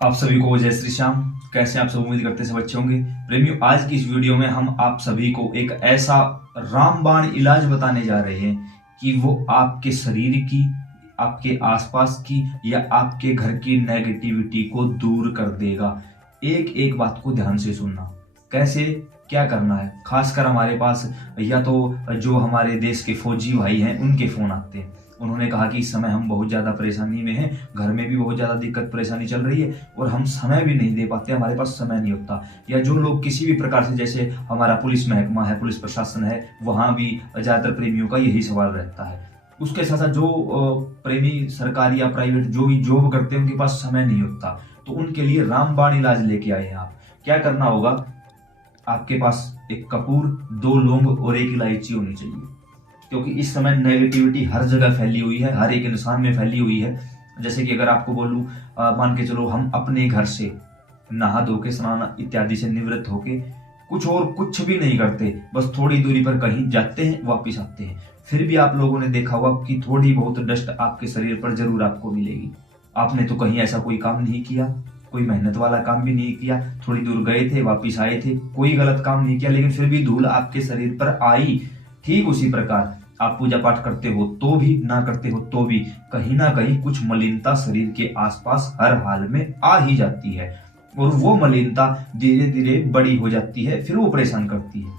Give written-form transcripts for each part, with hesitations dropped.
आप सभी को जय श्री श्याम। कैसे आप सब, उम्मीद करते हैं सब अच्छे होंगे। प्रेमियों, आज की इस वीडियो में हम आप सभी को एक ऐसा रामबाण इलाज बताने जा रहे हैं कि वो आपके शरीर की, आपके आसपास की या आपके घर की नेगेटिविटी को दूर कर देगा। एक एक बात को ध्यान से सुनना। कैसे, क्या करना है। खासकर हमारे पास या तो जो हमारे देश के फौजी भाई हैं उनके फोन आते हैं। उन्होंने कहा कि इस समय हम बहुत ज्यादा परेशानी में हैं, घर में भी बहुत ज्यादा दिक्कत परेशानी चल रही है और हम समय भी नहीं दे पाते, हमारे पास समय नहीं होता। या जो लोग किसी भी प्रकार से, जैसे हमारा पुलिस महकमा है, पुलिस प्रशासन है, वहां भी ज्यादातर प्रेमियों का यही सवाल रहता है। उसके साथ साथ जो प्रेमी सरकारी या प्राइवेट जो भी जॉब करते हैं उनके पास समय नहीं होता, तो उनके लिए रामबाण इलाज लेके आए हैं। आप क्या करना होगा, आपके पास एक कपूर, 2 लौंग और 1 इलायची होनी चाहिए। क्योंकि इस समय नेगेटिविटी हर जगह फैली हुई है, हर एक इंसान में फैली हुई है। जैसे कि अगर आपको बोलूं, मान के चलो हम अपने घर से नहा धो के, स्नान इत्यादि से निवृत्त होके कुछ भी नहीं करते, बस थोड़ी दूरी पर कहीं जाते हैं, वापिस आते हैं, फिर भी आप लोगों ने देखा होगा कि थोड़ी बहुत डस्ट आपके शरीर पर जरूर आपको मिलेगी। आपने तो कहीं ऐसा कोई काम नहीं किया, कोई मेहनत वाला काम भी नहीं किया, थोड़ी दूर गए थे, वापिस आए थे, कोई गलत काम नहीं किया, लेकिन फिर भी धूल आपके शरीर पर आई। ठीक उसी प्रकार आप पूजा पाठ करते हो तो भी, ना करते हो तो भी, कहीं ना कहीं कुछ मलिनता शरीर के आसपास हर हाल में आ ही जाती है। और वो मलिनता धीरे धीरे बड़ी हो जाती है, फिर वो परेशान करती है।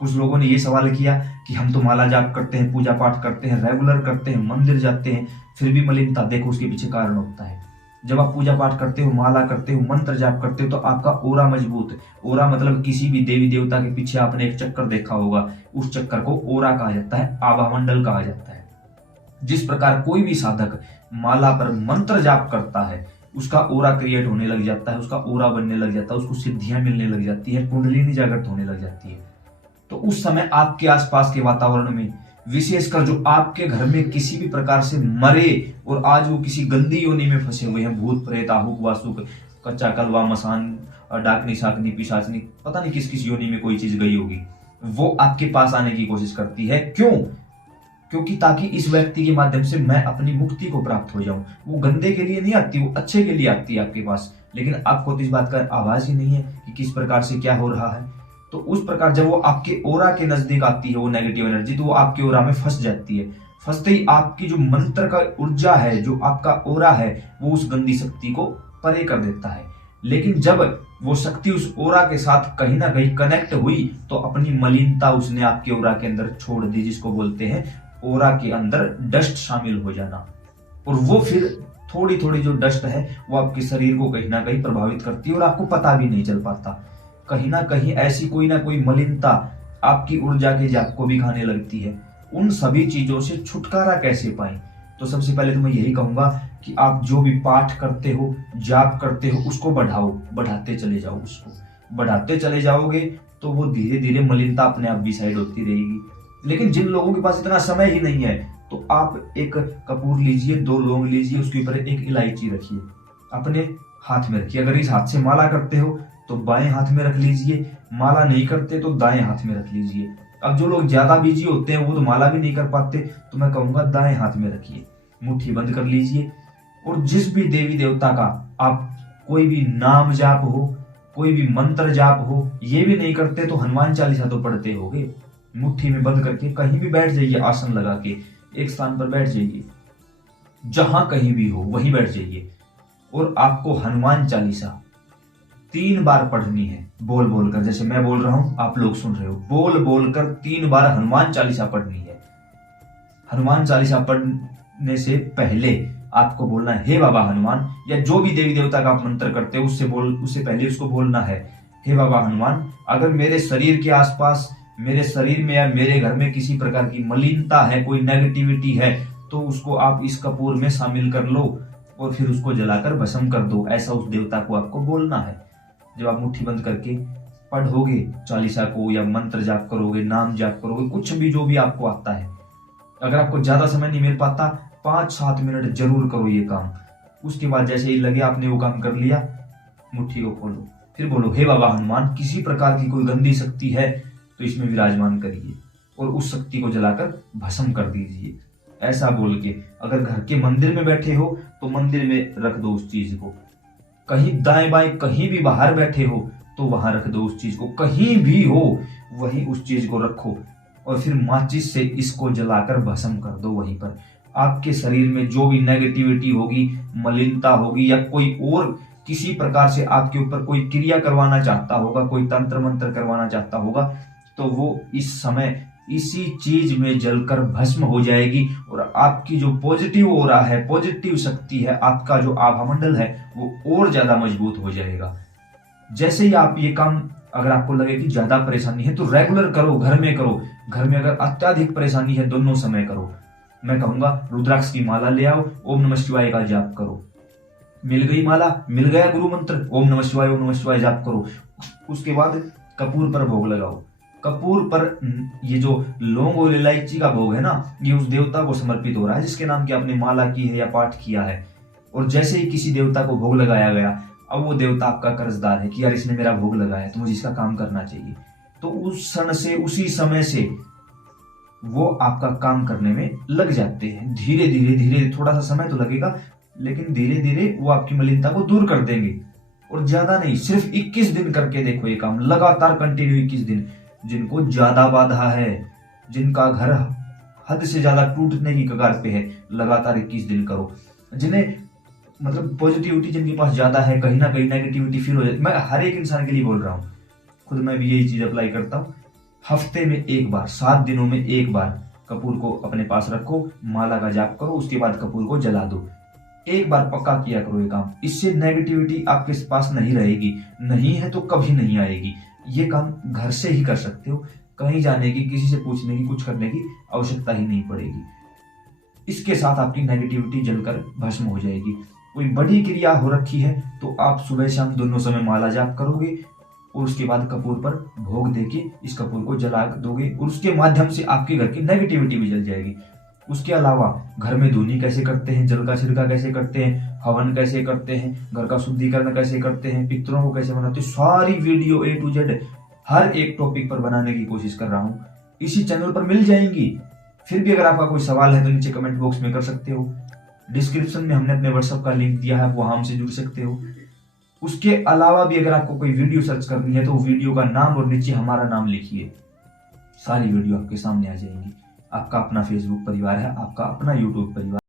कुछ लोगों ने ये सवाल किया कि हम तो माला जाप करते हैं, पूजा पाठ करते हैं, रेगुलर करते हैं, मंदिर जाते हैं, फिर भी मलिनता। देखो उसके पीछे कारण होता है। जब आप पूजा पाठ करते हो, माला करते हो, मंत्र जाप करते हो, तो आपका ओरा मजबूत है। ओरा मतलब किसी भी देवी देवता के पीछे आपने एक चक्कर देखा होगा, उस चक्कर को ओरा कहा जाता है, आभा मंडल कहा जाता है। जिस प्रकार कोई भी साधक माला पर मंत्र जाप करता है, उसका ओरा क्रिएट होने लग जाता है, उसका ओरा बनने लग जाता है, उसको सिद्धियां मिलने लग जाती है, कुंडलिनी जागृत होने लग जाती है। तो उस समय आपके आसपास के वातावरण में, विशेषकर जो आपके घर में किसी भी प्रकार से मरे और आज वो किसी गंदी योनि में फंसे हुए हैं, भूत प्रेत, आहुक वासुक, कच्चा कलवा, मसान, डाकनी शाकनी, पिशाचनी, पता नहीं किस किस योनि में कोई चीज गई होगी, वो आपके पास आने की कोशिश करती है। क्यों? क्योंकि ताकि इस व्यक्ति के माध्यम से मैं अपनी मुक्ति को प्राप्त हो जाऊं। वो गंदे के लिए नहीं आती, वो अच्छे के लिए आती है आपके पास, लेकिन आपको तो इस बात का आवाज ही नहीं है कि किस प्रकार से क्या हो रहा है। तो उस प्रकार जब वो आपके ओरा के नजदीक आती है, वो नेगेटिव एनर्जी, तो वो आपके ओरा में फंस जाती है। फंसते ही आपकी जो मंत्र का ऊर्जा है, जो आपका ओरा है, वो उस गंदी शक्ति को परे कर देता है। लेकिन जब वो शक्ति उस ओरा के साथ कहीं ना कहीं कनेक्ट हुई, तो अपनी मलिनता उसने आपके ओरा के अंदर छोड़ दी, जिसको बोलते हैं ओरा के अंदर डस्ट शामिल हो जाना। और वो फिर थोड़ी थोड़ी जो डस्ट है वो आपके शरीर को कहीं ना कहीं प्रभावित करती है और आपको पता भी नहीं चल पाता। कहीं ना कहीं ऐसी कोई ना कोई मलिनता आपकी ऊर्जा के जाप को भी खाने लगती है। उन सभी चीजों से छुटकारा कैसे पाएं? तो सबसे पहले तो मैं यही कहूंगा कि आप जो भी पाठ करते हो, जाप करते हो, उसको बढ़ाओ, बढ़ाते चले जाओ। उसको बढ़ाते चले जाओगे तो वो धीरे धीरे मलिनता अपने आप भी साइड होती रहेगी। लेकिन जिन लोगों के पास इतना समय ही नहीं है, तो आप एक कपूर लीजिए, 2 लौंग लीजिए, उसके ऊपर 1 इलायची रखिए, अपने हाथ में रखिए। अगर इस हाथ से माला करते हो तो बाएं हाथ में रख लीजिए, माला नहीं करते तो दाएं हाथ में रख लीजिए। अब जो लोग ज्यादा बिजी होते हैं, वो तो माला भी नहीं कर पाते, तो मैं कहूंगा दाएं हाथ में रखिए, मुट्ठी बंद कर लीजिए। और जिस भी देवी देवता का आप कोई भी नाम जाप हो, कोई भी मंत्र जाप हो, ये भी नहीं करते तो हनुमान चालीसा तो पढ़ते होगे। मुट्ठी में बंद करके कहीं भी बैठ जाइए, आसन लगा के एक स्थान पर बैठ जाइए, जहां कहीं भी हो वहीं बैठ जाइए। और आपको हनुमान चालीसा 3 बार पढ़नी है, बोल बोल कर। जैसे मैं बोल रहा हूं, आप लोग सुन रहे हो, बोल बोल कर 3 बार हनुमान चालीसा पढ़नी है। हनुमान चालीसा पढ़ने से पहले आपको बोलना है, हे बाबा हनुमान, या जो भी देवी देवता का आप मंत्र करते हो उससे पहले उसको बोलना है, हे बाबा हनुमान, अगर मेरे शरीर के आसपास, मेरे शरीर में या मेरे घर में किसी प्रकार की मलिनता है, कोई नेगेटिविटी है, तो उसको आप इस कपूर में शामिल कर लो और फिर उसको जलाकर भस्म कर दो। ऐसा उस देवता को आपको बोलना है। जब आप मुट्ठी बंद करके पढ़ोगे चालीसा को, या मंत्र जाप करोगे, नाम जाप करोगे, कुछ भी जो भी आपको आता है, अगर आपको ज्यादा समय नहीं मिल पाता, 5-7 मिनट जरूर करो ये काम। उसके बाद जैसे ही लगे आपने वो काम कर लिया, मुट्ठी को खोलो, फिर बोलो, हे बाबा हनुमान, किसी प्रकार की कोई गंदी शक्ति है तो इसमें विराजमान करिए और उस शक्ति को जलाकर भस्म कर दीजिए। ऐसा बोल के, अगर घर के मंदिर में बैठे हो तो मंदिर में रख दो उस चीज को, कहीं दाएं बाएं कहीं भी बाहर बैठे हो तो वहां रख दो उस चीज को, कहीं भी हो वहीं उस चीज को रखो और फिर माचिस से इसको जलाकर भस्म कर दो वहीं पर। आपके शरीर में जो भी नेगेटिविटी होगी, मलिनता होगी, या कोई और किसी प्रकार से आपके ऊपर कोई क्रिया करवाना चाहता होगा, कोई तंत्र मंत्र करवाना चाहता होगा, तो वो इस समय इसी चीज में जलकर भस्म हो जाएगी और आपकी जो पॉजिटिव ऑरा है, पॉजिटिव शक्ति है, आपका जो आभा मंडल है वो और ज्यादा मजबूत हो जाएगा। जैसे ही आप ये काम, अगर आपको लगे कि ज्यादा परेशानी है तो रेगुलर करो, घर में करो। घर में अगर अत्यधिक परेशानी है दोनों समय करो। मैं कहूंगा रुद्राक्ष की माला ले आओ, ओम नमः शिवाय का जाप करो। मिल गई माला, मिल गया गुरु मंत्र, ओम नमः शिवाय, ओम नमः शिवाय जाप करो। उसके बाद कपूर पर भोग लगाओ। कपूर पर ये जो लौंग और इलायची का भोग है ना, ये उस देवता को समर्पित हो रहा है जिसके नाम की आपने माला की है या पाठ किया है। और जैसे ही किसी देवता को भोग लगाया गया, अब वो देवता आपका कर्जदार है कि यार इसने मेरा भोग लगाया तो मुझे इसका काम करना चाहिए, तो उस क्षण से, उसी समय से वो आपका काम करने में लग जाते हैं। धीरे धीरे धीरे, थोड़ा सा समय तो लगेगा लेकिन धीरे धीरे वो आपकी मलिनता को दूर कर देंगे। और ज्यादा नहीं, सिर्फ 21 दिन करके देखो ये काम, लगातार कंटिन्यू 21 दिन। जिनको ज्यादा बाधा है, जिनका घर हद से ज्यादा टूटने की कगार पे है, लगातार 21 दिन करो। जिन्हें मतलब पॉजिटिविटी जिनके पास ज्यादा है, कहीं ना कहीं नेगेटिविटी फील हो जाती, मैं हर एक इंसान के लिए बोल रहा हूँ, खुद मैं भी यही चीज अप्लाई करता हूँ। हफ्ते में एक बार, 7 दिनों में एक बार कपूर को अपने पास रखो, माला का जाप करो, उसके बाद कपूर को जला दो। एक बार पक्का किया करो ये काम। इससे नेगेटिविटी आपके पास नहीं रहेगी, नहीं है तो कभी नहीं आएगी। ये काम घर से ही कर सकते हो, कहीं जाने की, किसी से पूछने की, कुछ करने की आवश्यकता ही नहीं पड़ेगी। इसके साथ आपकी नेगेटिविटी जलकर भस्म हो जाएगी। कोई बड़ी क्रिया हो रखी है तो आप सुबह शाम दोनों समय माला जाप करोगे और उसके बाद कपूर पर भोग देके इस कपूर को जला दोगे और उसके माध्यम से आपके घर की नेगेटिविटी भी जल जाएगी। उसके अलावा घर में धुनी कैसे करते हैं, जल का छिड़का कैसे करते हैं, हवन कैसे करते हैं, घर का शुद्धिकरण कैसे करते हैं, पितरों को कैसे बनाते हैं, सारी वीडियो A to Z हर एक टॉपिक पर बनाने की कोशिश कर रहा हूँ, इसी चैनल पर मिल जाएंगी। फिर भी अगर आपका कोई सवाल है तो नीचे कमेंट बॉक्स में कर सकते हो। डिस्क्रिप्शन में हमने अपने व्हाट्सएप का लिंक दिया है, वहां हमसे जुड़ सकते हो। उसके अलावा भी अगर आपको कोई वीडियो सर्च करनी है तो वीडियो का नाम और नीचे हमारा नाम लिखिए, सारी वीडियो आपके सामने आ जाएंगी। आपका अपना फेसबुक परिवार है, आपका अपना यूट्यूब परिवार।